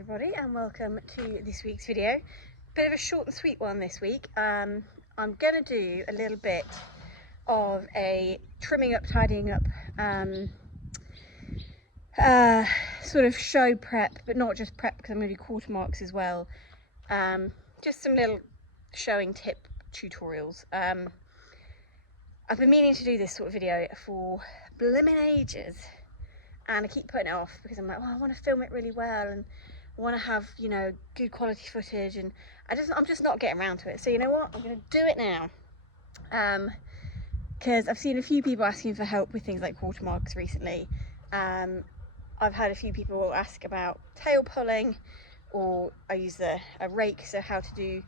everybody, and welcome to this week's video. Bit of a short and sweet one this week. I'm going to do a little bit of a trimming up, tidying up, sort of show prep, but not just prep because I'm going to do quarter marks as well. Just some little showing tip tutorials. I've been meaning to do this sort of video for blimmin' ages, and I keep putting it off because I'm like, well, I want to film it really well and I want to have, you know, good quality footage, and I'm just not getting around to it. So you know what, I'm going to do it now, because I've seen a few people asking for help with things like quarter marks recently. I've had a few people ask about tail pulling, or I use a rake, so how to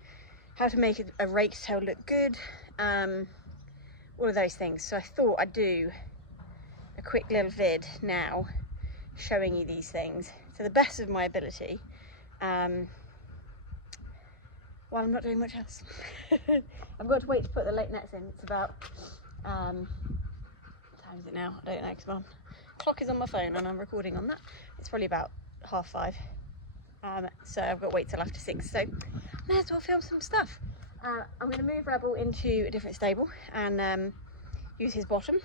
make a raked tail look good, all of those things. So I thought I'd do a quick little vid now showing you these things to the best of my ability, while I'm not doing much else. I've got to wait to put the late nets in. It's about what time is it now? I don't know, because my clock is on my phone and I'm recording on that. It's probably about 5:30, so I've got to wait till after 6, so may as well film some stuff. I'm going to move Rebel into a different stable and use his bottom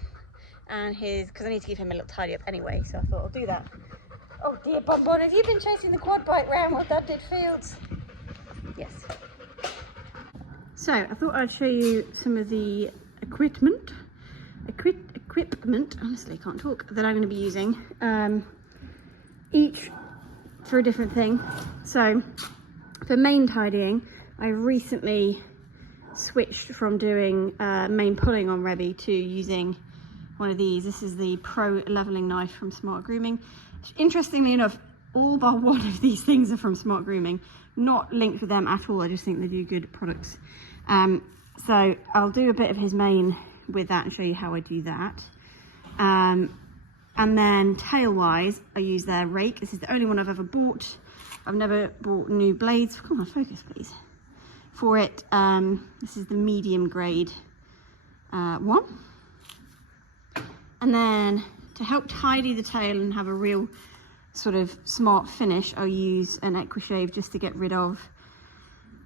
and because I need to give him a little tidy up anyway, so I thought I'll do that. Oh dear, Bonbon, have you been chasing the quad bike round while Dad did fields? Yes. So I thought I'd show you some of the equipment, honestly I can't talk, that I'm going to be using, each for a different thing. So for main tidying, I recently switched from doing main pulling on Rebby to using one of these. This is the Pro leveling knife from Smart Grooming. Interestingly enough, all but one of these things are from Smart Grooming. Not linked with them at all, I just think they do good products. So I'll do a bit of his mane with that and show you how I do that. And then tail wise, I use their rake. This is the only one I've ever bought. I've never bought new blades. Come on, focus please. For it, this is the medium grade one. And then to help tidy the tail and have a real sort of smart finish, I'll use an Equishave just to get rid of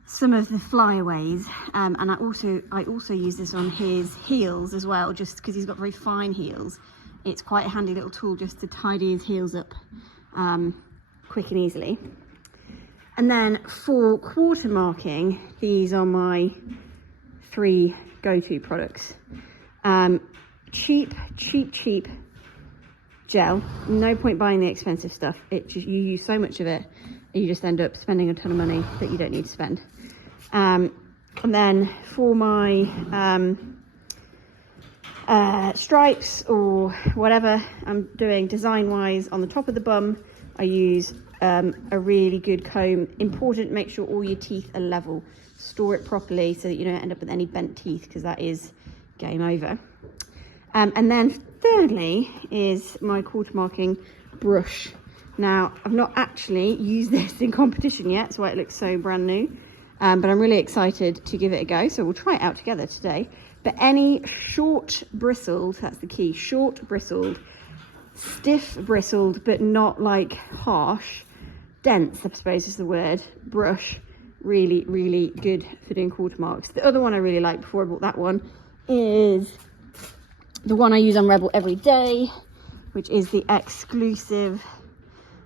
some of the flyaways. And I also use this on his heels as well, just because he's got very fine heels. It's quite a handy little tool just to tidy his heels up quick and easily. And then for quarter marking, these are my 3 go-to products. Cheap gel. No point buying the expensive stuff. You use so much of it, and you just end up spending a ton of money that you don't need to spend. And then for my stripes or whatever I'm doing design-wise on the top of the bum, I use a really good comb. Important, make sure all your teeth are level. Store it properly so that you don't end up with any bent teeth, because that is game over. And then thirdly is my quarter marking brush. Now, I've not actually used this in competition yet, that's why it looks so brand new. But I'm really excited to give it a go, so we'll try it out together today. But any short bristled, that's the key, short bristled, stiff bristled, but not like harsh, dense, I suppose is the word, brush, really, really good for doing quarter marks. The other one I really like before I bought that one is the one I use on Rebel every day, which is the exclusive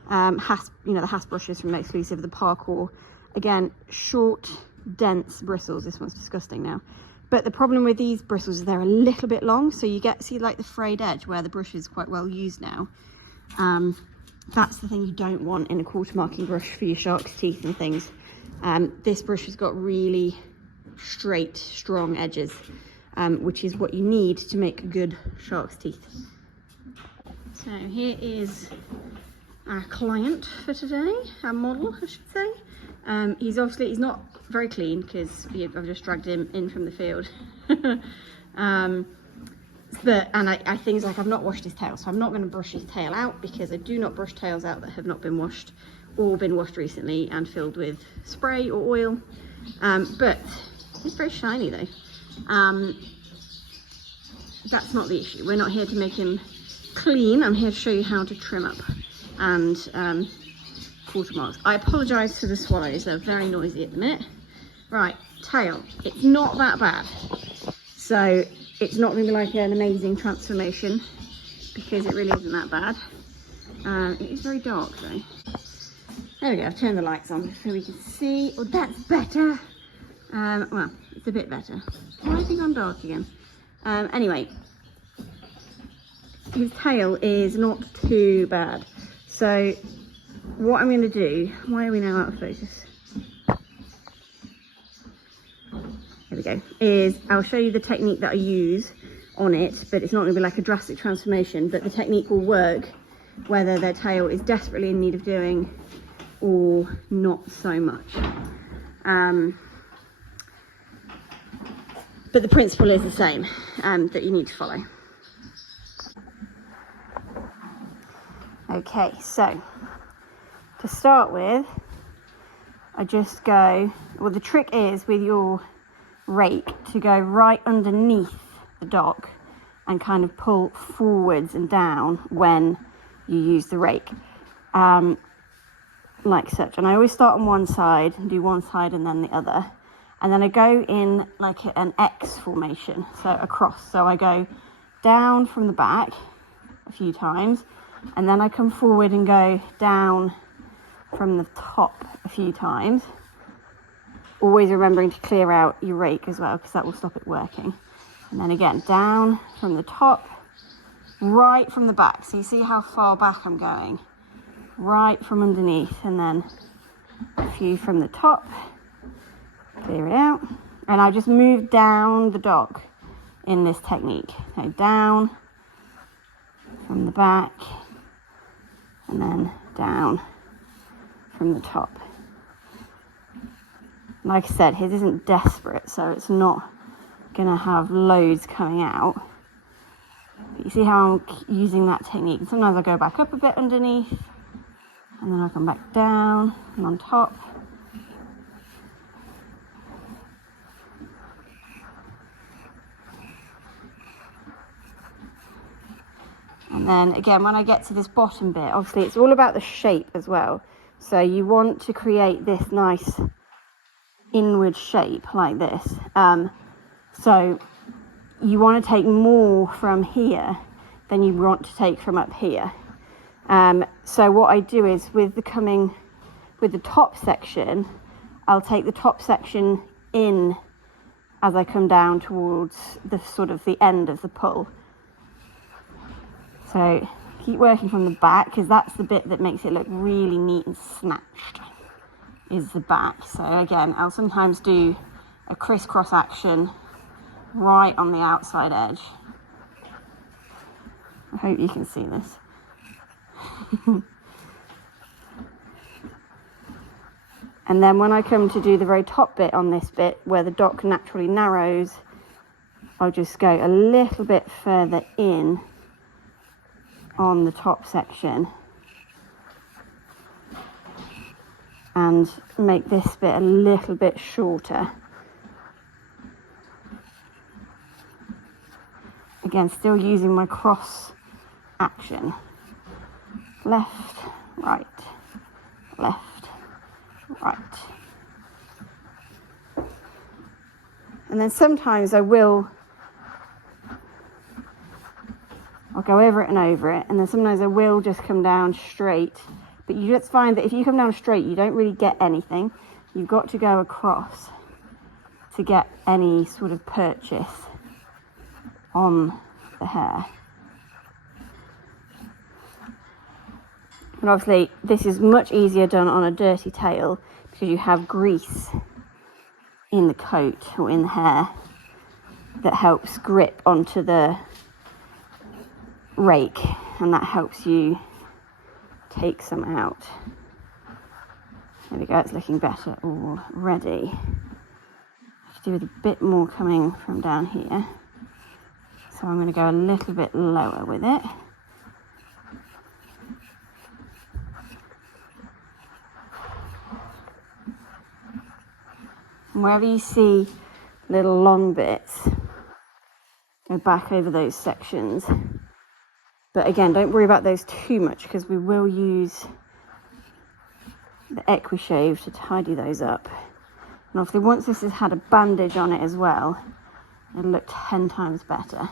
the Haas brushes from Exclusive, the Parkour. Again, short, dense bristles. This one's disgusting now. But the problem with these bristles is they're a little bit long, so you see like the frayed edge where the brush is quite well used now. That's the thing you don't want in a quarter marking brush for your shark's teeth and things. This brush has got really straight, strong edges, which is what you need to make good shark's teeth. So here is our client for today, our model I should say. He's not very clean because I've just dragged him in from the field. Things like I've not washed his tail, so I'm not going to brush his tail out, because I do not brush tails out that have not been washed or been washed recently and filled with spray or oil. But he's very shiny though. That's not the issue. We're not here to make him clean. I'm here to show you how to trim up and quarter marks. I apologise for the swallows, they're very noisy at the minute. Right, tail, it's not that bad. So it's not going to be like an amazing transformation because it really isn't that bad. It is very dark though. There we go, I've turned the lights on so we can see. Oh, that's better. Well, it's a bit better. Why have you gone dark again? Anyway, his tail is not too bad. So what I'm going to do, why are we now out of focus? There we go, is I'll show you the technique that I use on it, but it's not going to be like a drastic transformation, but the technique will work whether their tail is desperately in need of doing or not so much. But the principle is the same, that you need to follow. Okay, so to start with, I just go, well, the trick is with your rake to go right underneath the dock and kind of pull forwards and down when you use the rake, like such. And I always start on one side and do one side and then the other, and then I go in like an X formation, so across. So I go down from the back a few times, and then I come forward and go down from the top a few times, always remembering to clear out your rake as well, because that will stop it working. And then again, down from the top, right from the back. So you see how far back I'm going, right from underneath, and then a few from the top, clear it out. And I just move down the dock in this technique. So down from the back, and then down from the top. Like I said, his isn't desperate, so it's not gonna have loads coming out. But you see how I'm using that technique. And sometimes I go back up a bit underneath, and then I'll come back down and on top. And then again, when I get to this bottom bit, obviously it's all about the shape as well. So you want to create this nice inward shape like this. So you want to take more from here than you want to take from up here. So what I do is with the top section, I'll take the top section in as I come down towards the sort of the end of the pull. So keep working from the back, because that's the bit that makes it look really neat and snatched, is the back. So again, I'll sometimes do a crisscross action right on the outside edge. I hope you can see this. And then when I come to do the very top bit on this bit where the dock naturally narrows, I'll just go a little bit further in on the top section and make this bit a little bit shorter. Again, still using my cross action. Left, right, left, right. And then sometimes I'll go over it and over it, and then sometimes I will just come down straight. But you just find that if you come down straight, you don't really get anything. You've got to go across to get any sort of purchase on the hair. And obviously this is much easier done on a dirty tail because you have grease in the coat or in the hair that helps grip onto the rake, and that helps you take some out. There we go, it's looking better already. I should do with a bit more coming from down here. So I'm going to go a little bit lower with it. And wherever you see little long bits, go back over those sections. But again, don't worry about those too much because we will use the equishave to tidy those up. And obviously once this has had a bandage on it as well, it'll look 10 times better.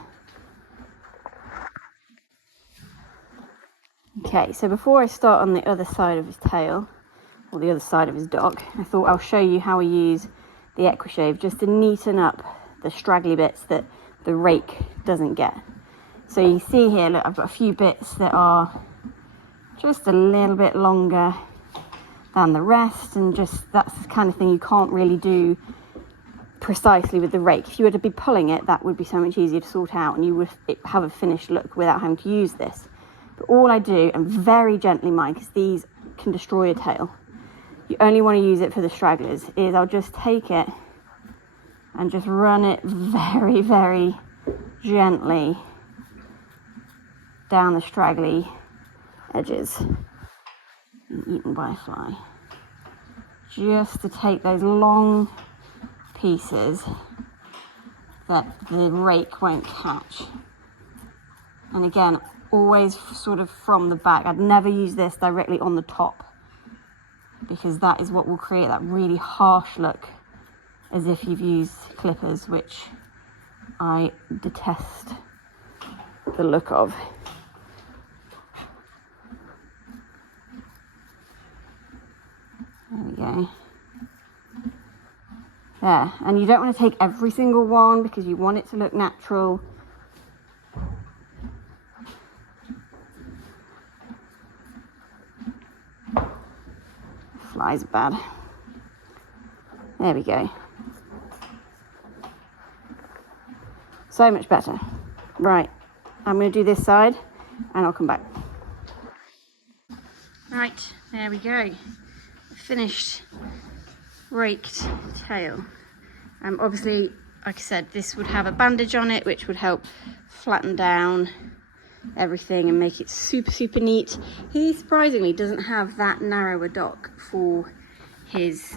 Okay, so before I start on the other side of his tail, or the other side of his dog, I thought I'll show you how I use the equishave just to neaten up the straggly bits that the rake doesn't get. So you see here, look, I've got a few bits that are just a little bit longer than the rest, and just that's the kind of thing you can't really do precisely with the rake. If you were to be pulling it, that would be so much easier to sort out, and you would have a finished look without having to use this. But all I do, and very gently mind, because these can destroy a tail, you only want to use it for the stragglers, is I'll just take it and just run it very, very gently down the straggly edges and eaten by a fly, just to take those long pieces that the rake won't catch. And again, always sort of from the back. I'd never use this directly on the top, because that is what will create that really harsh look, as if you've used clippers, which I detest the look of. There we go. There, and you don't want to take every single one because you want it to look natural. Flies are bad. There we go. So much better. Right, I'm going to do this side and I'll come back. Right, there we go. Finished raked tail. Obviously, like I said, this would have a bandage on it, which would help flatten down everything and make it super, super neat. He surprisingly doesn't have that narrow a dock for his,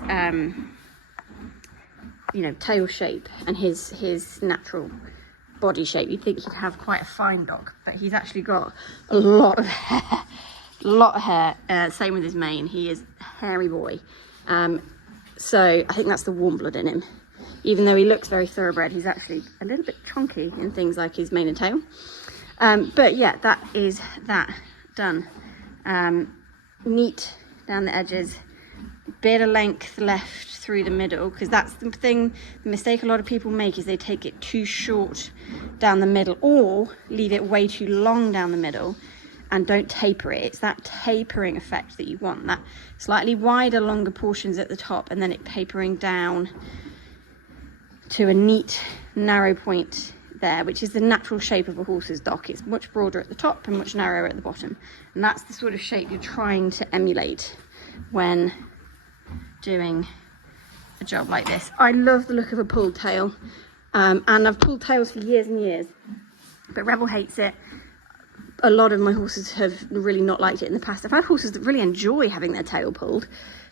you know, tail shape and his natural body shape. You'd think he'd have quite a fine dock, but he's actually got a lot of hair. Same with his mane. He is a hairy boy. So I think that's the warm blood in him. Even though he looks very thoroughbred, he's actually a little bit chunky in things like his mane and tail. But yeah, that is that done. Neat down the edges, bit of length left through the middle, because that's the thing, the mistake a lot of people make is they take it too short down the middle or leave it way too long down the middle and don't taper it. It's that tapering effect that you want, that slightly wider, longer portions at the top and then it tapering down to a neat, narrow point there, which is the natural shape of a horse's dock. It's much broader at the top and much narrower at the bottom. And that's the sort of shape you're trying to emulate when doing a job like this. I love the look of a pulled tail, and I've pulled tails for years and years, but Rebel hates it. A lot of my horses have really not liked it in the past. I've had horses that really enjoy having their tail pulled,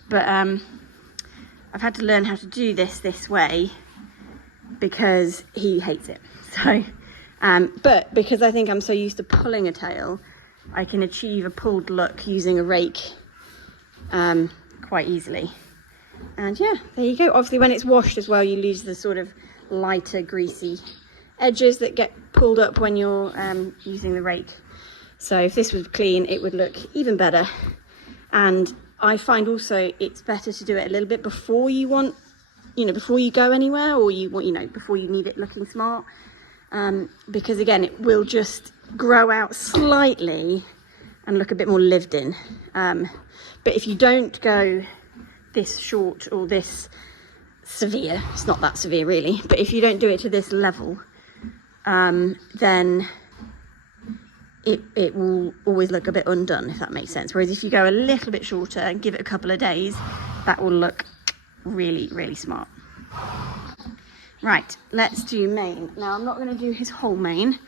but I've had to learn how to do this way because he hates it. So, but because I think I'm so used to pulling a tail, I can achieve a pulled look using a rake quite easily. And yeah, there you go. Obviously when it's washed as well, you lose the sort of lighter, greasy edges that get pulled up when you're using the rake. So if this was clean, it would look even better. And I find also it's better to do it a little bit before you want, you know, before you go anywhere, or you want, you know, before you need it looking smart. Because again, it will just grow out slightly and look a bit more lived in. But if you don't go this short or this severe, it's not that severe really, but if you don't do it to this level, then it will always look a bit undone, if that makes sense. Whereas if you go a little bit shorter and give it a couple of days, that will look really, really smart. Right, let's do mane. Now I'm not going to do his whole mane,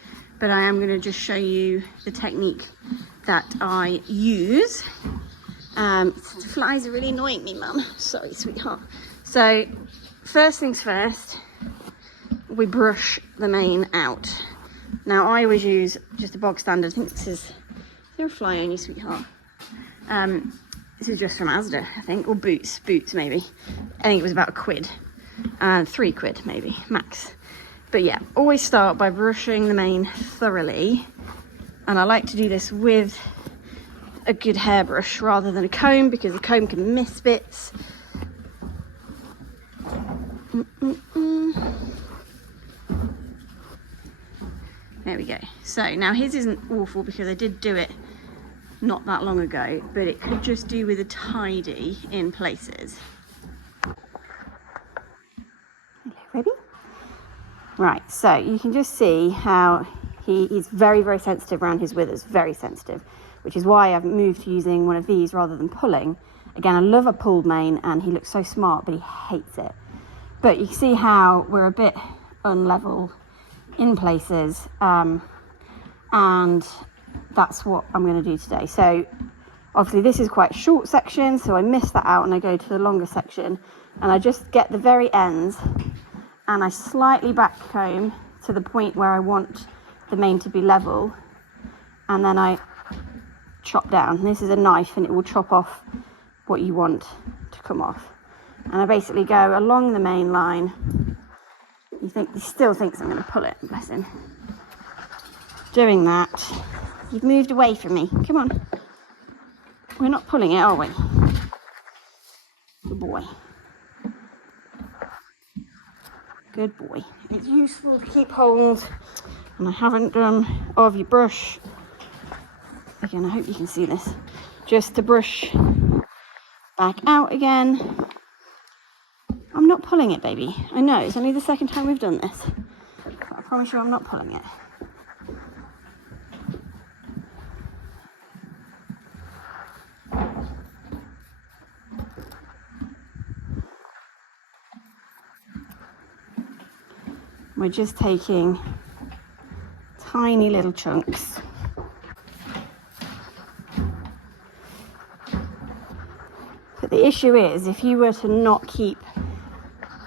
but I am going to just show you the technique that I use. Flies are really annoying me, Mum. Sorry, sweetheart. So first things first, we brush the mane out. Now I always use just a bog standard. I think this is there a fly on you, sweetheart? This is just from Asda, I think, or Boots maybe. I think it was about £1 and £3 maybe, max. But yeah, always start by brushing the mane thoroughly. And I like to do this with a good hairbrush rather than a comb, because the comb can miss bits. There we go. So now his isn't awful because I did do it not that long ago, but it could just do with a tidy in places. Hello, Ruby. Right, so you can just see how he's very, very sensitive around his withers, very sensitive, which is why I've moved to using one of these rather than pulling. Again, I love a pulled mane and he looks so smart, but he hates it. But you can see how we're a bit unlevel in places, and that's what I'm going to do today. So obviously this is quite a short section, so I miss that out and I go to the longer section, and I just get the very ends and I slightly back comb to the point where I want the mane to be level, and then I chop down. This is a knife and it will chop off what you want to come off, and I basically go along the mane line. He still thinks I'm going to pull it, bless him. Doing that. You've moved away from me. Come on. We're not pulling it, are we? Good boy. Good boy. It's useful to keep hold. And I haven't done of your brush. Again, I hope you can see this. Just to brush back out again. I'm not pulling it, baby. I know, it's only the second time we've done this. But I promise you I'm not pulling it. We're just taking tiny little chunks. But the issue is, if you were to not keep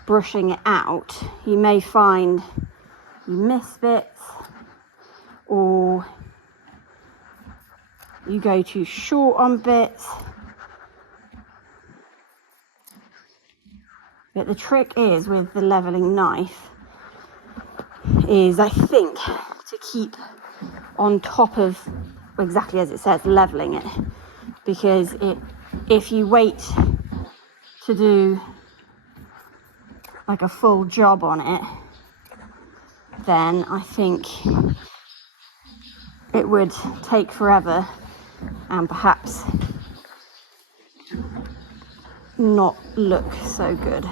brushing it out, you may find you miss bits, or you go too short on bits. But the trick is, with the leveling knife, is I think to keep on top of, exactly as it says, leveling it, because if you wait to do like a full job on it, then I think it would take forever and perhaps not look so good.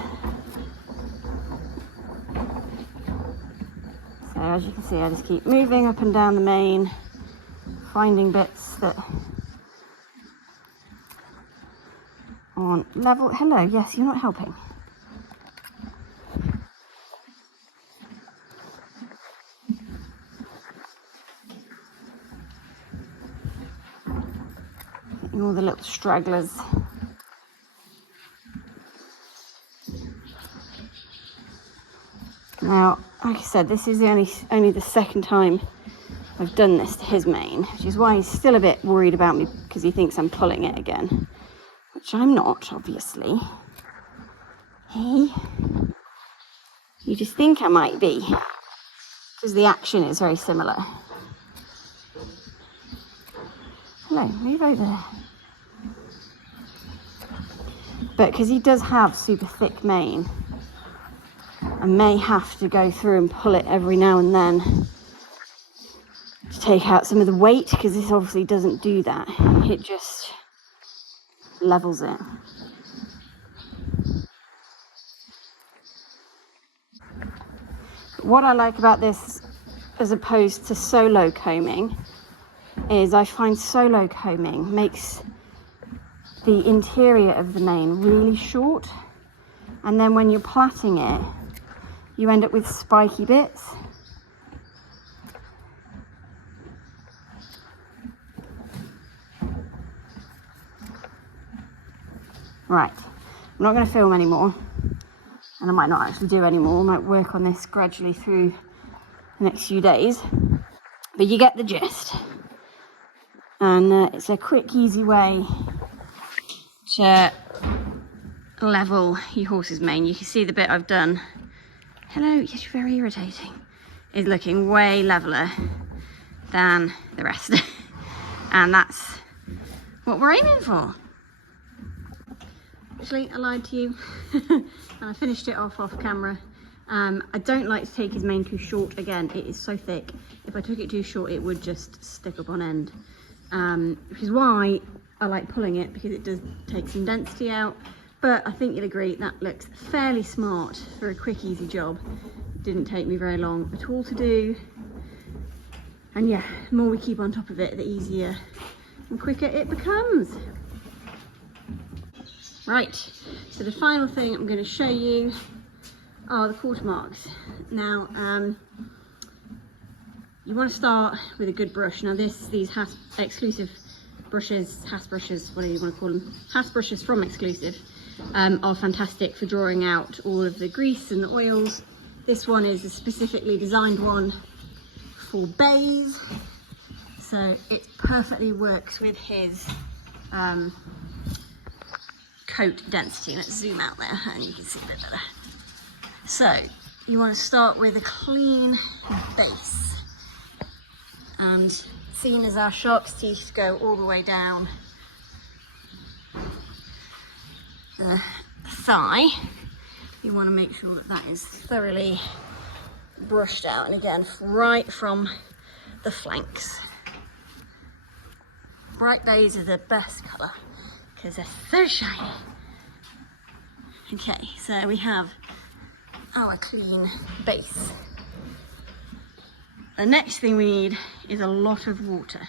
So as you can see, I just keep moving up and down the mane, finding bits that aren't level. Hello, yes, you're not helping. Getting all the little stragglers. Now, like I said, this is only the second time I've done this to his mane, which is why he's still a bit worried about me, because he thinks I'm pulling it again, which I'm not, obviously. Hey, you just think I might be, because the action is very similar. Hello, move over there. But because he does have super thick mane, I may have to go through and pull it every now and then to take out some of the weight, because this obviously doesn't do that. It just levels it. What I like about this, as opposed to solo combing, is I find solo combing makes the interior of the mane really short, and then when you're plaiting it, you end up with spiky bits. Right, I'm not going to film anymore, and I might not actually do any more. I might work on this gradually through the next few days, but you get the gist. And it's a quick, easy way to level your horse's mane. You can see the bit I've done. Hello, yes, you're very irritating. Is looking way leveler than the rest. And that's what we're aiming for. Actually, I lied to you. And I finished it off camera. I don't like to take his mane too short. Again, it is so thick. If I took it too short, it would just stick up on end. Which is why I like pulling it, because it does take some density out. But I think you'll agree that looks fairly smart for a quick, easy job. It didn't take me very long at all to do. And yeah, the more we keep on top of it, the easier and quicker it becomes. Right, so the final thing I'm going to show you are the quarter marks. Now, you want to start with a good brush. Now these exclusive brushes, Hass brushes, whatever you want to call them, Hass brushes from Exclusive, are fantastic for drawing out all of the grease and the oils. This one is a specifically designed one for bays, so it perfectly works with his coat density. Let's zoom out there and you can see a bit better. So you want to start with a clean base, and seeing as our shark's teeth go all the way down the thigh, you want to make sure that that is thoroughly brushed out, and again right from the flanks. Bright bays are the best colour because they're so shiny. Okay, so we have our clean base. The next thing we need is a lot of water.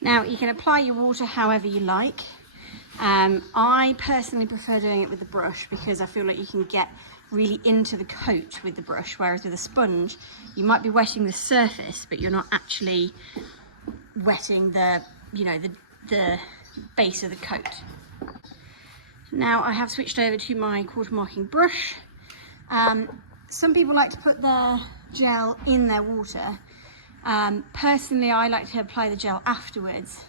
Now you can apply your water however you like. I personally prefer doing it with the brush because I feel like you can get really into the coat with the brush, whereas with a sponge you might be wetting the surface but you're not actually wetting the base of the coat. Now I have switched over to my quarter marking brush. Some people like to put their gel in their water. Personally, I like to apply the gel afterwards,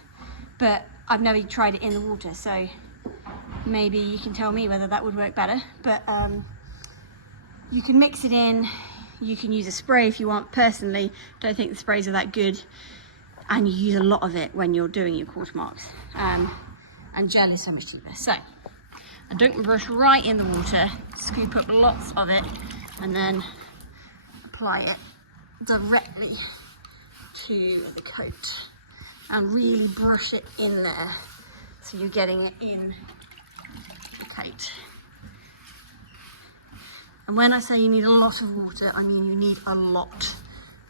but I've never tried it in the water, so maybe you can tell me whether that would work better. But you can mix it in, you can use a spray if you want. Personally, don't think the sprays are that good, and you use a lot of it when you're doing your quarter marks. And gel is so much cheaper. So I dunk my brush right in the water, scoop up lots of it, and then apply it directly to the coat and really brush it in there so you're getting it in the coat. And when I say you need a lot of water, I mean you need a lot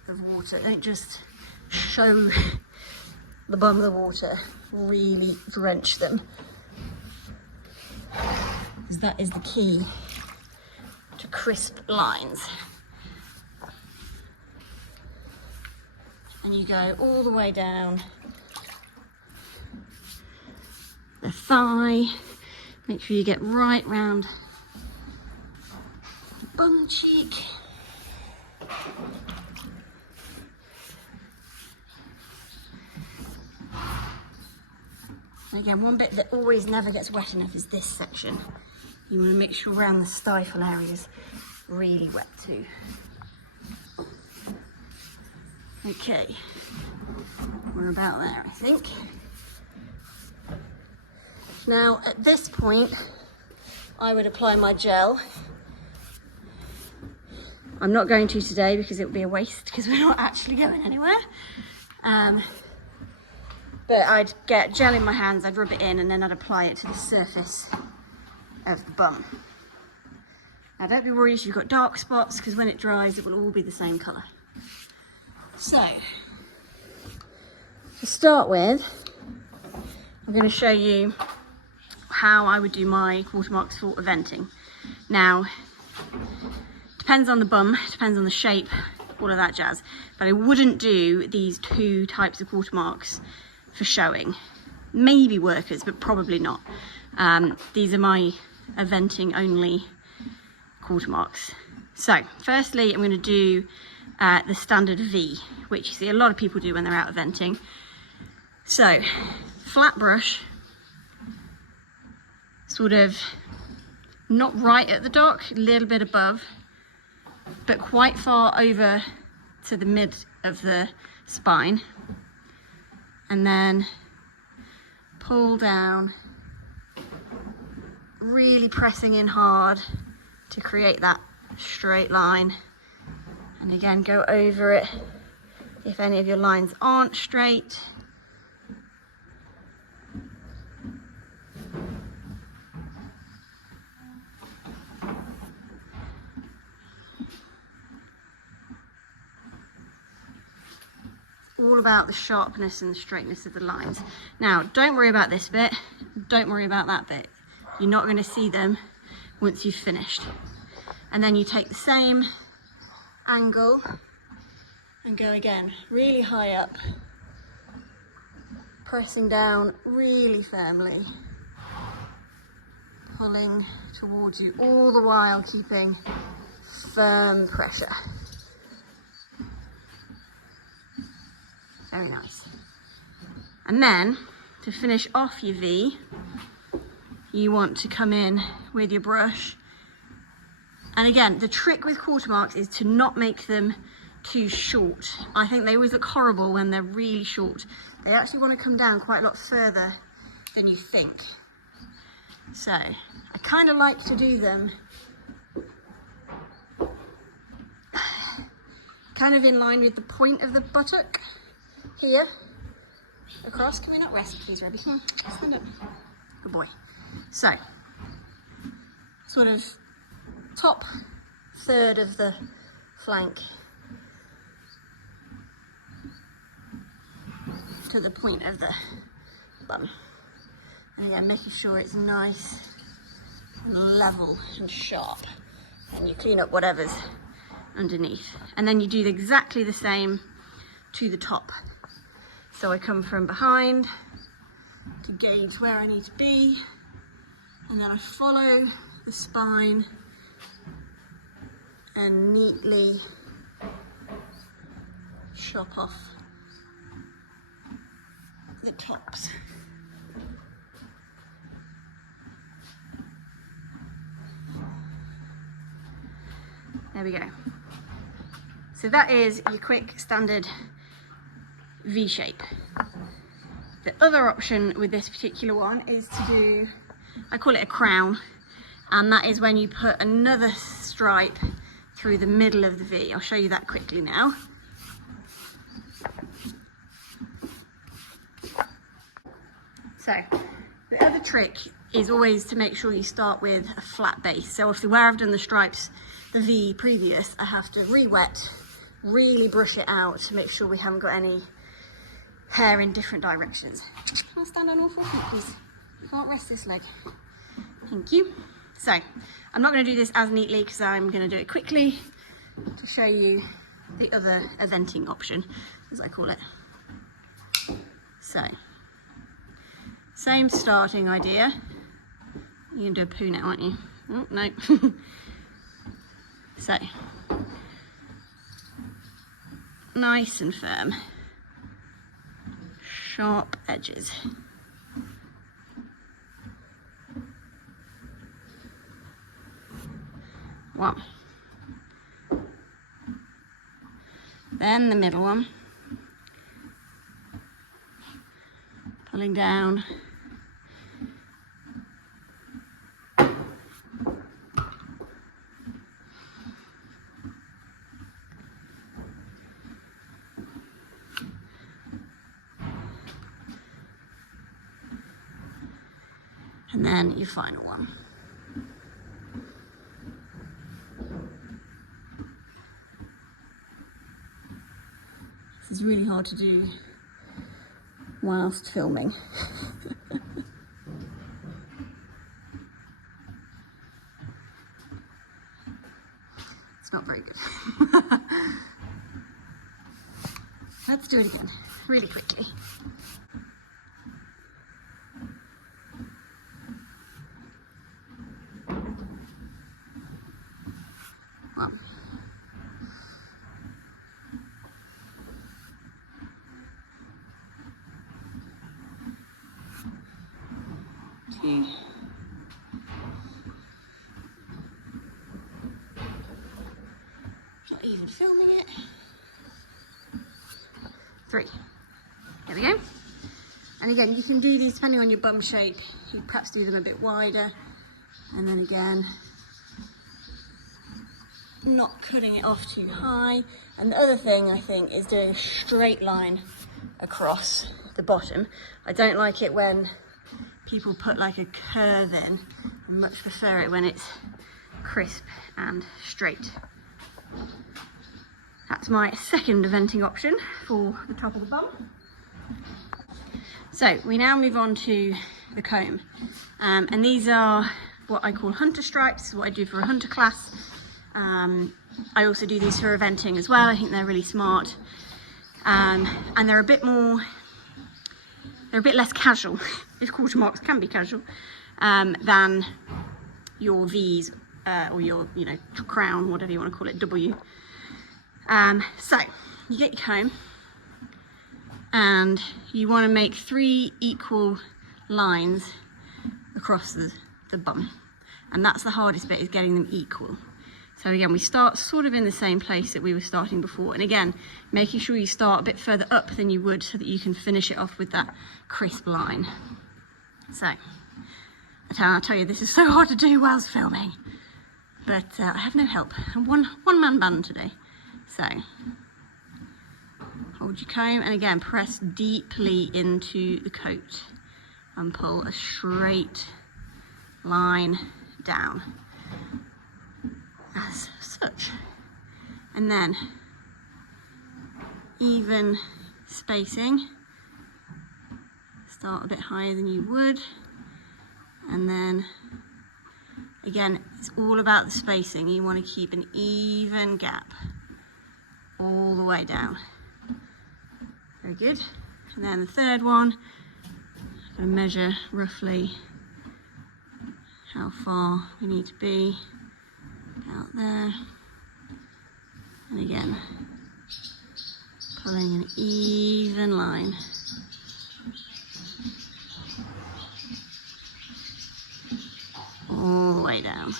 of water. Don't just show the bum of the water, really drench them, because that is the key to crisp lines. And you go all the way down the thigh. Make sure you get right round the bum cheek. And again, one bit that always never gets wet enough is this section. You want to make sure around the stifle area is really wet too. Okay, we're about there, I think. Now, at this point, I would apply my gel. I'm not going to today because it would be a waste because we're not actually going anywhere. But I'd get gel in my hands, I'd rub it in, and then I'd apply it to the surface of the bum. Now, don't be worried if you've got dark spots, because when it dries, it will all be the same colour. So, to start with, I'm going to show you how I would do my quarter marks for eventing. Now, depends on the bum, depends on the shape, all of that jazz, but I wouldn't do these two types of quarter marks for showing. Maybe workers, but probably not. These are my eventing only quarter marks. So, firstly, I'm going to do the standard V, which you see a lot of people do when they're out eventing. So, flat brush, sort of not right at the dock, a little bit above, but quite far over to the mid of the spine, and then pull down, really pressing in hard to create that straight line. And again, go over it if any of your lines aren't straight. All about the sharpness and the straightness of the lines. Now, don't worry about this bit, don't worry about that bit. You're not going to see them once you've finished. And then you take the same angle and go again, really high up, pressing down really firmly, pulling towards you, all the while keeping firm pressure. Very nice. And then, to finish off your V, you want to come in with your brush. And again, the trick with quarter marks is to not make them too short. I think they always look horrible when they're really short. They actually want to come down quite a lot further than you think. So, I kind of like to do them kind of in line with the point of the buttock. Here, across. Can we not rest, please, Rebby? Come on, stand up. Good boy. So, sort of top third of the flank to the point of the bum. And again, making sure it's nice and level and sharp. And you clean up whatever's underneath. And then you do exactly the same to the top. So I come from behind to gauge where I need to be, and then I follow the spine and neatly chop off the tops. There we go. So that is your quick standard V shape. The other option with this particular one is to do, I call it a crown, and that is when you put another stripe through the middle of the V. I'll show you that quickly now. So the other trick is always to make sure you start with a flat base. So if where I've done the stripes, the V previous, I have to re-wet, really brush it out to make sure we haven't got any hair in different directions. Can I stand on all four feet, please? I can't rest this leg. Thank you. So, I'm not going to do this as neatly because I'm going to do it quickly to show you the other eventing option, as I call it. So, same starting idea. You can do a poo now, aren't you? Oh, no. So, nice and firm. Sharp edges. One. Then the middle one. Pulling down. And then your final one. This is really hard to do whilst filming. It's not very good. Let's do it again, really quickly. One. Two. not even filming it. 3. There we go. And again, you can do these depending on your bum shape. You perhaps do them a bit wider, and then again, not cutting it off too high. And the other thing I think is doing a straight line across the bottom. I don't like it when people put like a curve in. I much prefer it when it's crisp and straight. That's my second venting option for the top of the bum. So we now move on to the comb, and these are what I call hunter stripes. This is what I do for a hunter class. I also do these for eventing as well. I think they're really smart, and they're a bit less casual, if quarter marks can be casual, than your V's or your, you know, crown, whatever you want to call it, W. So you get your comb, and you want to make 3 equal lines across the bum, and that's the hardest bit, is getting them equal. So again, we start sort of in the same place that we were starting before, and again, making sure you start a bit further up than you would so that you can finish it off with that crisp line. So I'll tell you, this is so hard to do whilst filming, but I have no help. I'm one-man band today. So hold your comb, and again, press deeply into the coat and pull a straight line down as such. And then even spacing, start a bit higher than you would, and then again, it's all about the spacing. You want to keep an even gap all the way down. Very good. And then the third one, I'm going to measure roughly how far we need to be out there. And again, pulling an even line. All the way down.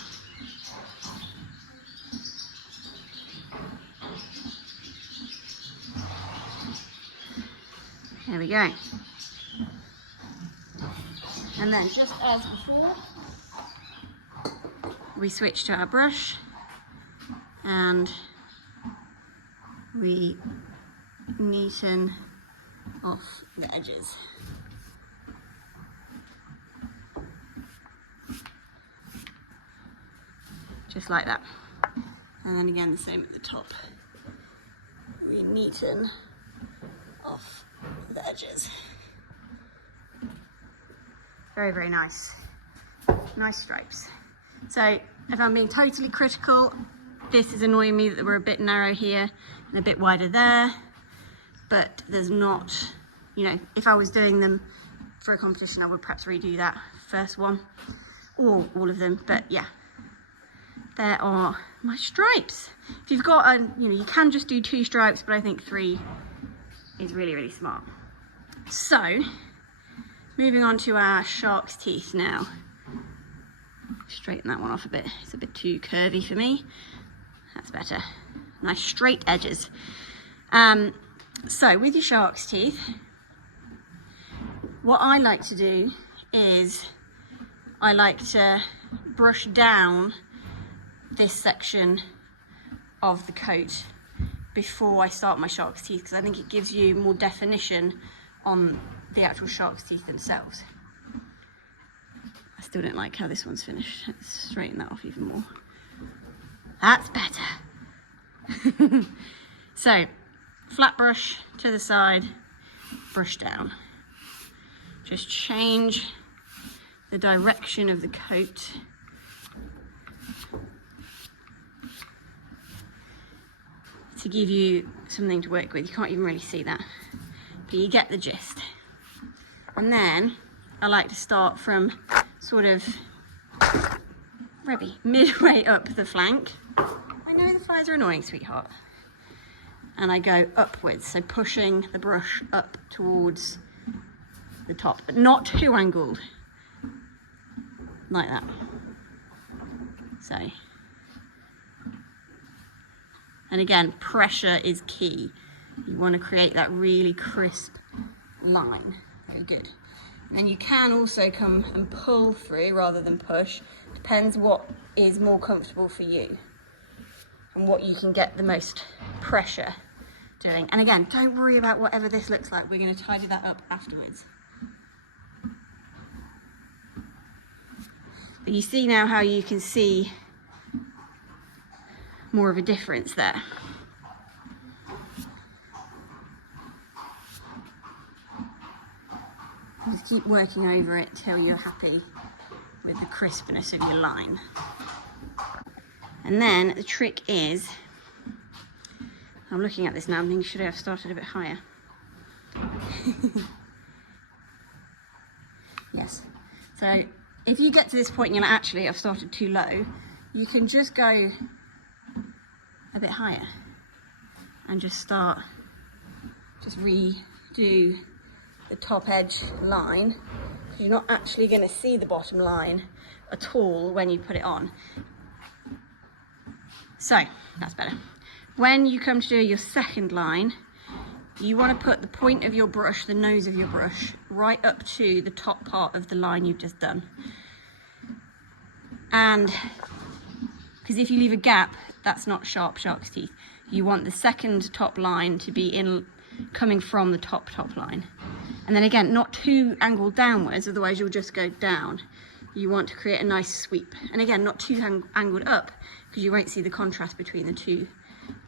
There we go. And then, just as before, we switch to our brush and we neaten off the edges. Just like that. And then again, the same at the top. We neaten off the edges. Very, very nice. Nice stripes. So if I'm being totally critical, this is annoying me that we're a bit narrow here and a bit wider there, but there's not, you know, if I was doing them for a competition, I would perhaps redo that first one, or all of them, but yeah, there are my stripes. If you've got a, you know, you can just do 2 stripes, but I think 3 is really, really smart. So, moving on to our shark's teeth now. Straighten that one off a bit. It's a bit too curvy for me. That's better. Nice straight edges. So with your shark's teeth, what I like to do is I like to brush down this section of the coat before I start my shark's teeth, because I think it gives you more definition on the actual shark's teeth themselves. I still don't like how this one's finished. Let's straighten that off even more. That's better. So, flat brush to the side, brush down. Just change the direction of the coat. To give you something to work with. You can't even really see that, but you get the gist. And then I like to start from sort of maybe midway up the flank. I know the flies are annoying, sweetheart. And I go upwards, so pushing the brush up towards the top, but not too angled, like that. So And again, pressure is key. You want to create that really crisp line. Very good. And then you can also come and pull through rather than push. Depends what is more comfortable for you and what you can get the most pressure doing. And again, don't worry about whatever this looks like. We're going to tidy that up afterwards. But you see now how you can see more of a difference there. Just keep working over it till you're happy with the crispness of your line. And then the trick is, I'm looking at this now, I'm thinking, should I have started a bit higher? Yes. So if you get to this point and you're like, actually, I've started too low, you can just go a bit higher and just redo the top edge line. You're not actually going to see the bottom line at all when you put it on. So that's better. When you come to do your second line, you want to put the point of your brush, the nose of your brush, right up to the top part of the line you've just done. And because if you leave a gap, that's not sharp shark's teeth. You want the second top line to be coming from the top line. And then again, not too angled downwards, otherwise you'll just go down. You want to create a nice sweep. And again, not too angled up, because you won't see the contrast between the two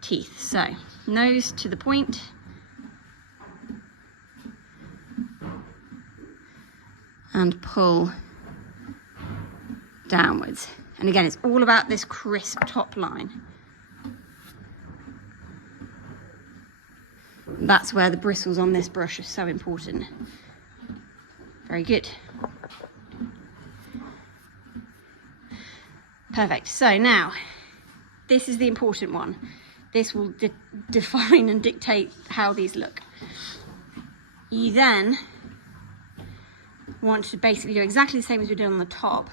teeth. So, nose to the point. And pull downwards. And again, it's all about this crisp top line. That's where the bristles on this brush are so important. Very good. Perfect. So now, this is the important one. This will define and dictate how these look. You then want to basically do exactly the same as we did on the top,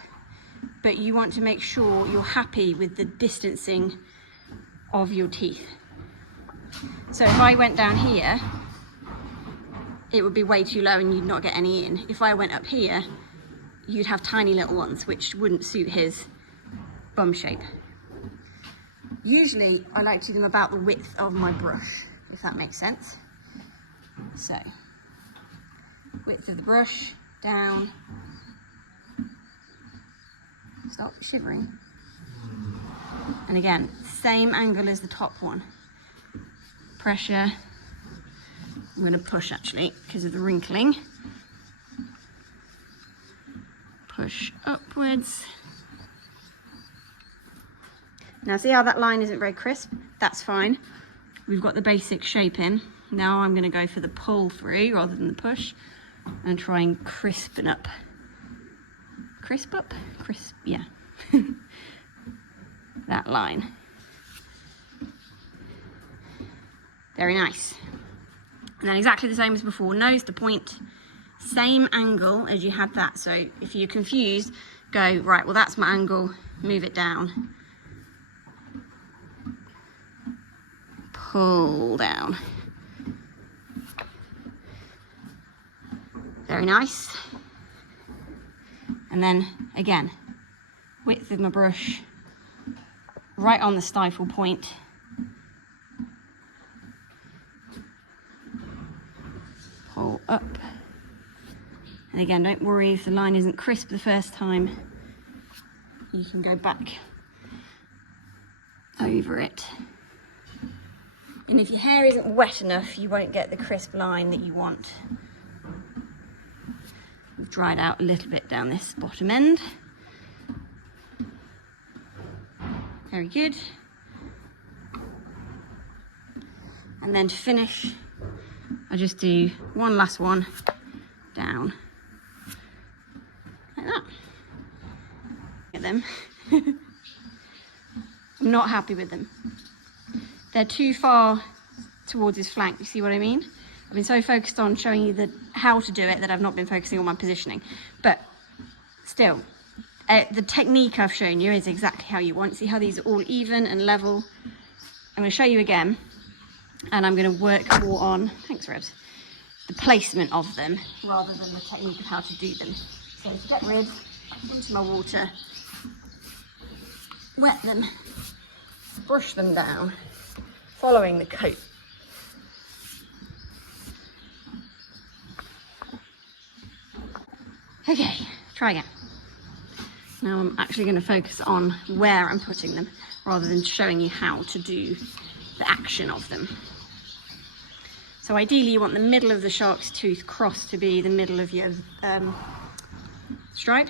but you want to make sure you're happy with the distancing of your teeth. So if I went down here, it would be way too low and you'd not get any in. If I went up here, you'd have tiny little ones, which wouldn't suit his bum shape. Usually I like to do them about the width of my brush, if that makes sense. So, width of the brush, down. Stop shivering. And again, same angle as the top one. Pressure. I'm going to push actually because of the wrinkling. Push upwards. Now see how that line isn't very crisp? That's fine. We've got the basic shape in. Now I'm going to go for the pull through rather than the push and try and crispen up. Crisp up? Crisp, yeah. That line. Very nice. And then exactly the same as before, nose to point, same angle as you had that. So if you're confused, go, right, well that's my angle, move it down. Pull down. Very nice. And then again, width of my brush, right on the stifle point. Pull up. And again, don't worry if the line isn't crisp the first time. You can go back over it. And if your hair isn't wet enough, you won't get the crisp line that you want. We've dried out a little bit down this bottom end. Very good. And then to finish, I'll just do one last one down. Like that. Get them. I'm not happy with them. They're too far towards his flank, you see what I mean? I've been so focused on showing you how to do it that I've not been focusing on my positioning. But still, the technique I've shown you is exactly how you want. See how these are all even and level? going to show you again, and I'm going to work more on, thanks Rebs, the placement of them rather than the technique of how to do them. So to get rid into my water, wet them, brush them down, following the coat. Okay, try again. Now I'm actually going to focus on where I'm putting them rather than showing you how to do the action of them. So ideally you want the middle of the shark's tooth cross to be the middle of your stripe.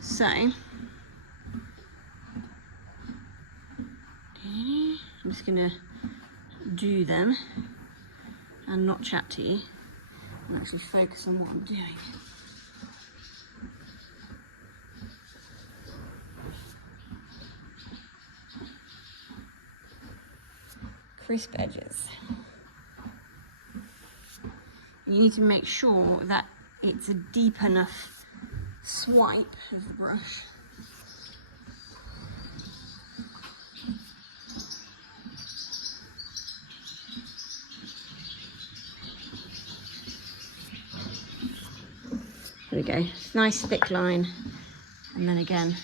So I'm just going to do them and not chat to you and actually focus on what I'm doing. Crisp edges. You need to make sure that it's a deep enough swipe of the brush. There we go, nice thick line, and then again.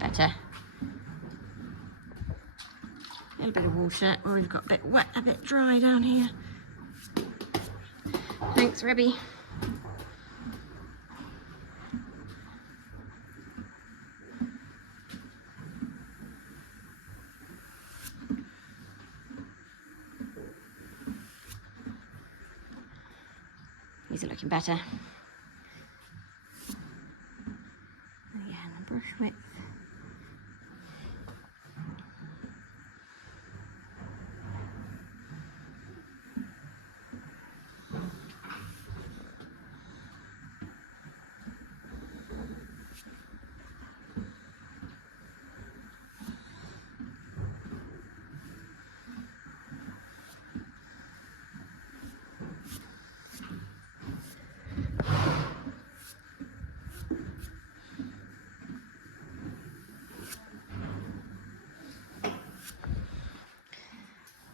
Better. A little bit of water, or we've got a bit wet, a bit dry down here. Thanks, Rebby. These are looking better. Again, brush width.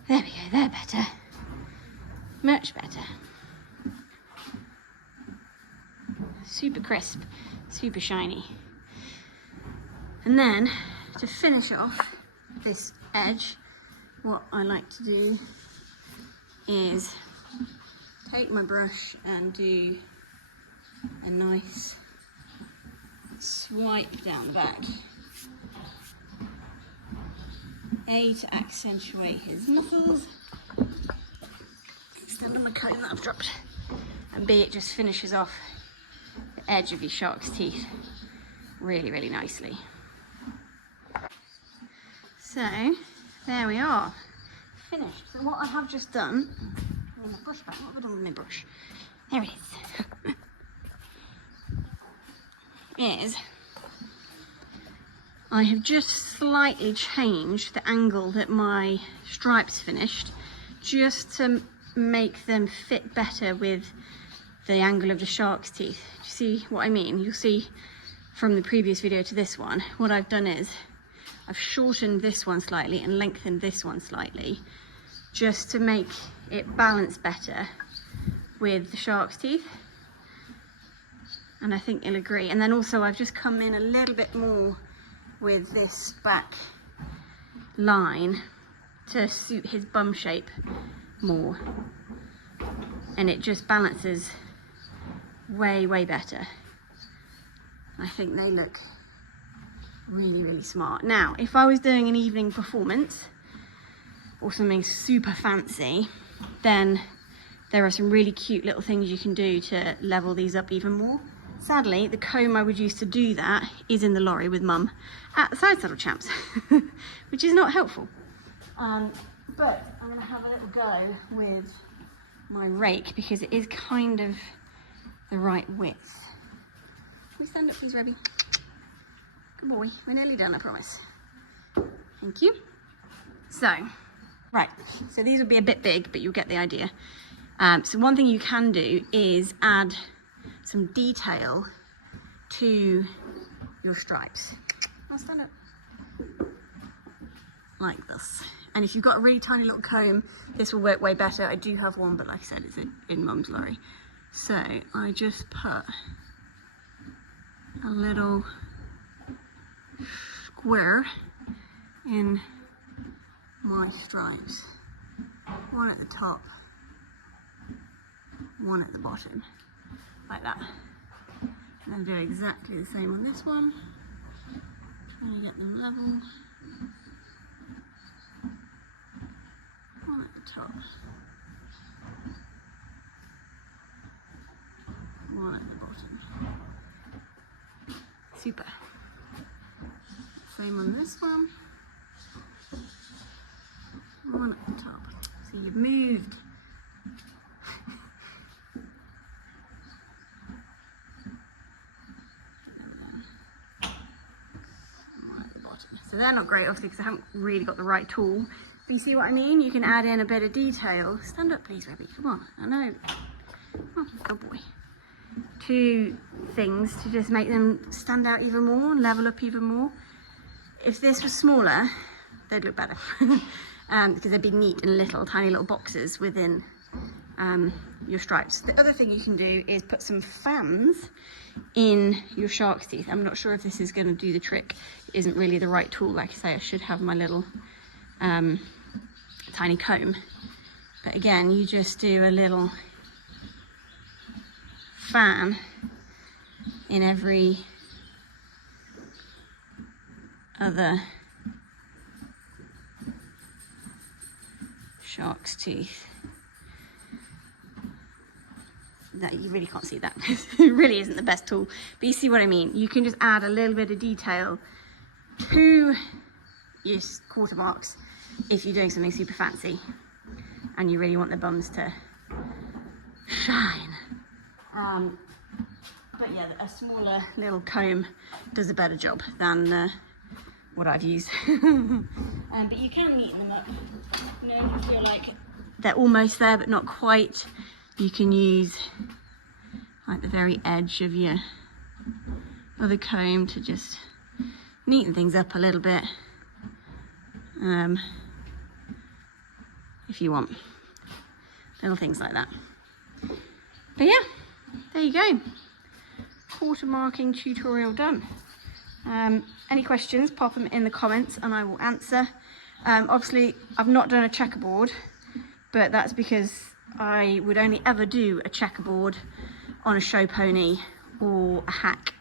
There we go, they're better. Much better. Super crisp, super shiny. And then, to finish off this edge, what I like to do is take my brush and do a nice swipe down the back. A, to accentuate his muscles, extend on the comb that I've dropped, and B, it just finishes off the edge of your shark's teeth really, really nicely. So, there we are, finished. So what I have just done, my brush back, what have I done with my brush? There it is. I have just slightly changed the angle that my stripes finished, just to make them fit better with the angle of the shark's teeth. Do you see what I mean? You'll see from the previous video to this one, what I've done is I've shortened this one slightly and lengthened this one slightly, just to make it balance better with the shark's teeth. And I think you'll agree. And then also I've just come in a little bit more with this back line to suit his bum shape more, and it just balances way, way better. I think they look really, really smart. Now, if I was doing an evening performance or something super fancy, then there are some really cute little things you can do to level these up even more. Sadly, the comb I would use to do that is in the lorry with Mum at the Side Saddle Champs, which is not helpful. But I'm going to have a little go with my rake because it is kind of the right width. Can we stand up please, Rebby? Good boy, we're nearly done, I promise. Thank you. So, right, so these will be a bit big, but you'll get the idea. So one thing you can do is add some detail to your stripes. I'll stand up. Like this. And if you've got a really tiny little comb, this will work way better. I do have one, but like I said, it's in Mum's lorry. So I just put a little square in my stripes. One at the top, one at the bottom, like that. And then do exactly the same on this one. Trying to get them level. One at the top, one at the bottom. Super. Same on this one. One at the top. So you've moved. One at the bottom. So they're not great, obviously, because I haven't really got the right tool. But you see what I mean? You can add in a bit of detail. Stand up, please, Rebby. Come on. I know. Oh, good boy. Two things to just make them stand out even more, level up even more. If this was smaller, they'd look better. Because they'd be neat and little, tiny little boxes within your stripes. The other thing you can do is put some fans in your shark's teeth. I'm not sure if this is going to do the trick. It isn't really the right tool. Like I say, I should have my little tiny comb. But again, you just do a little fan in every other shark's tooth. That you really can't see that because it really isn't the best tool, but you see what I mean. You can just add a little bit of detail to your quarter marks if you're doing something super fancy and you really want the bums to shine. But yeah, a smaller little comb does a better job than what I've used. But you can neaten them up. You know, if you feel like they're almost there but not quite, you can use like the very edge of your other comb to just neaten things up a little bit, if you want. Little things like that. But yeah, there you go. Quarter marking tutorial done. Any questions, pop them in the comments and I will answer. Obviously, I've not done a checkerboard, but that's because I would only ever do a checkerboard on a show pony or a hack.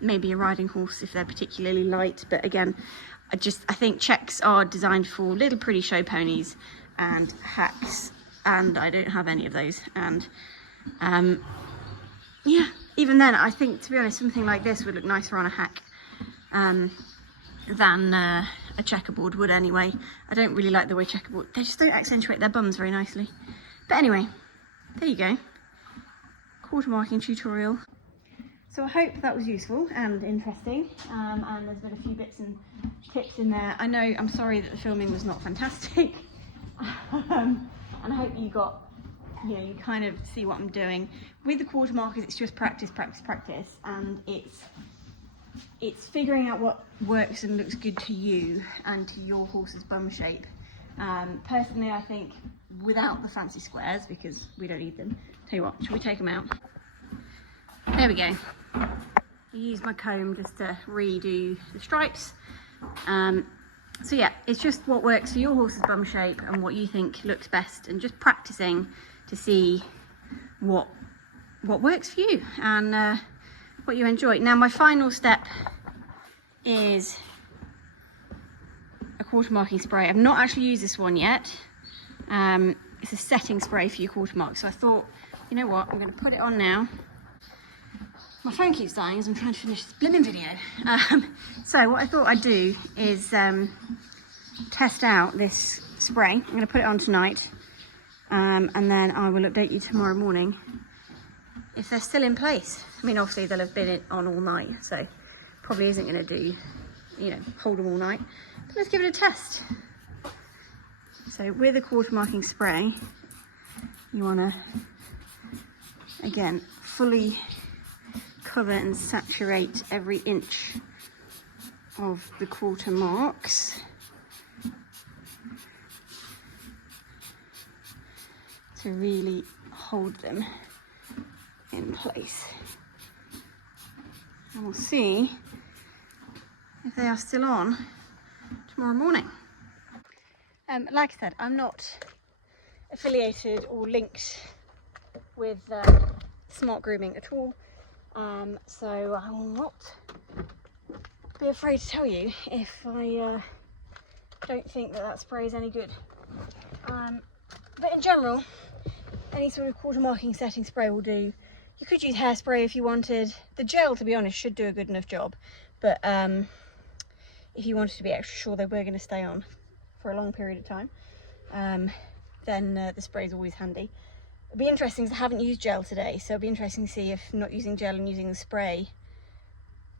Maybe a riding horse if they're particularly light, but again, I think checks are designed for little pretty show ponies and hacks, and I don't have any of those. And yeah, even then, I think, to be honest, something like this would look nicer on a hack than a checkerboard would anyway. I don't really like the way checkerboard, they just don't accentuate their bums very nicely. But anyway, there you go. Quarter marking tutorial. So I hope that was useful and interesting, and there's been a few bits and tips in there. I know, I'm sorry that the filming was not fantastic, and I hope you got, you know, you kind of see what I'm doing. With the quarter markers, it's just practice, practice, practice, and it's figuring out what works and looks good to you and to your horse's bum shape. Personally, I think without the fancy squares, because we don't need them. Tell you what, should we take them out? There we go. I use my comb just to redo the stripes. So yeah, it's just what works for your horse's bum shape and what you think looks best, and just practicing to see what works for you and what you enjoy. Now my final step is a quarter marking spray. I've not actually used this one yet. It's a setting spray for your quarter mark. So I thought, You know what? I'm going to put it on now. My phone keeps dying as I'm trying to finish this blimmin' video. So what I thought I'd do is test out this spray. I'm going to put it on tonight, and then I will update you tomorrow morning if they're still in place. I mean, obviously they'll have been on all night, so probably isn't going to do, you know, hold them all night. But let's give it a test. So with a quarter marking spray, you want to, again, fully cover and saturate every inch of the quarter marks to really hold them in place. And we'll see if they are still on tomorrow morning. Like I said, I'm not affiliated or linked with smart grooming at all. So I will not be afraid to tell you if I don't think that spray is any good. But in general, any sort of quarter marking setting spray will do. You could use hairspray if you wanted. The gel, to be honest, should do a good enough job. But if you wanted to be extra sure they were going to stay on for a long period of time, then the spray is always handy. It'll be interesting, because I haven't used gel today, so it'll be interesting to see if not using gel and using the spray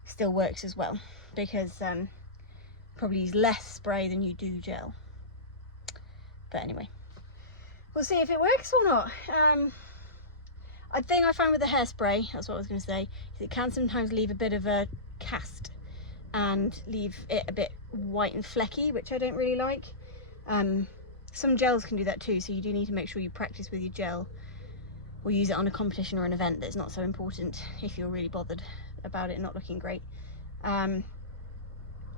still works as well, because probably use less spray than you do gel. But anyway, we'll see if it works or not. A thing I find with the hairspray, that's what I was going to say, is it can sometimes leave a bit of a cast and leave it a bit white and flecky, which I don't really like. Some gels can do that too, so you do need to make sure you practice with your gel or use it on a competition or an event that's not so important if you're really bothered about it not looking great. But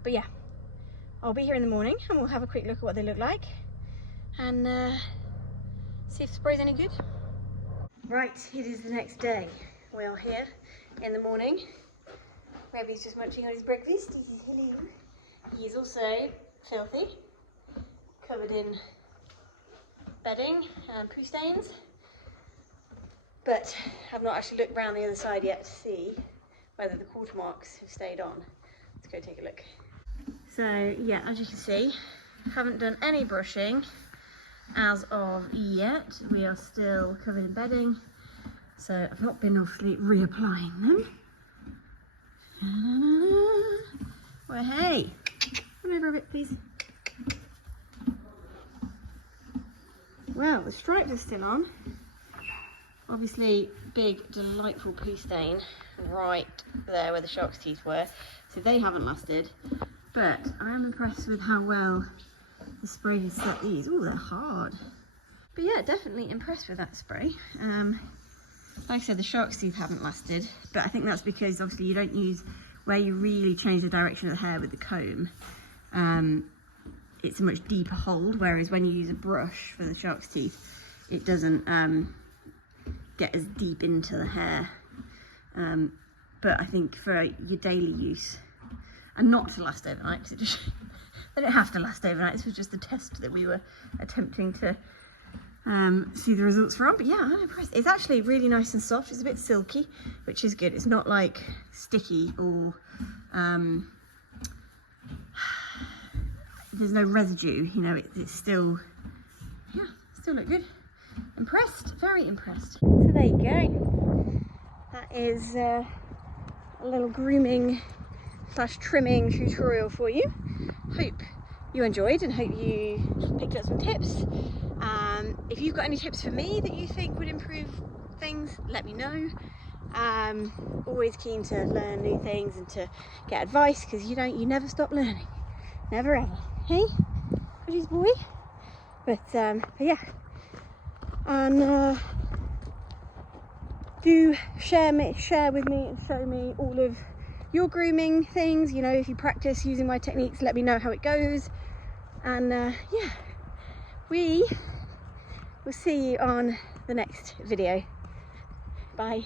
yeah, I'll be here in the morning and we'll have a quick look at what they look like and see if the spray's any good. Right, it is the next day. We are here in the morning. Rebby's just munching on his breakfast. He says hello. He's also filthy, covered in bedding and poo stains. But I've not actually looked round the other side yet to see whether the quarter marks have stayed on. Let's go take a look. So yeah, as you can see, haven't done any brushing as of yet. We are still covered in bedding, so I've not been obviously reapplying them. Well, hey, come over a bit, please. Well, the stripes are still on. Obviously, big, delightful poo stain right there where the shark's teeth were, so they haven't lasted. But I am impressed with how well the spray has set these. Oh, they're hard. But yeah, definitely impressed with that spray. Like I said, the shark's teeth haven't lasted, but I think that's because obviously you don't use where you really change the direction of the hair with the comb. It's a much deeper hold, whereas when you use a brush for the shark's teeth, it doesn't get as deep into the hair. But I think for your daily use, and not to last overnight, because it just they don't have to last overnight. This was just the test that we were attempting to see the results from. But yeah, I'm impressed. It's actually really nice and soft. It's a bit silky, which is good. It's not like sticky or there's no residue, you know. It's still, yeah, still look good. Impressed, very impressed. So there you go. That is a little grooming / trimming tutorial for you. Hope you enjoyed and hope you picked up some tips. If you've got any tips for me that you think would improve things, let me know. Always keen to learn new things and to get advice, because you never stop learning, never ever. Hey, Bridget's boy. But yeah, and do share with me and show me all of your grooming things. You know, if you practice using my techniques, let me know how it goes. And yeah, we will see you on the next video. Bye.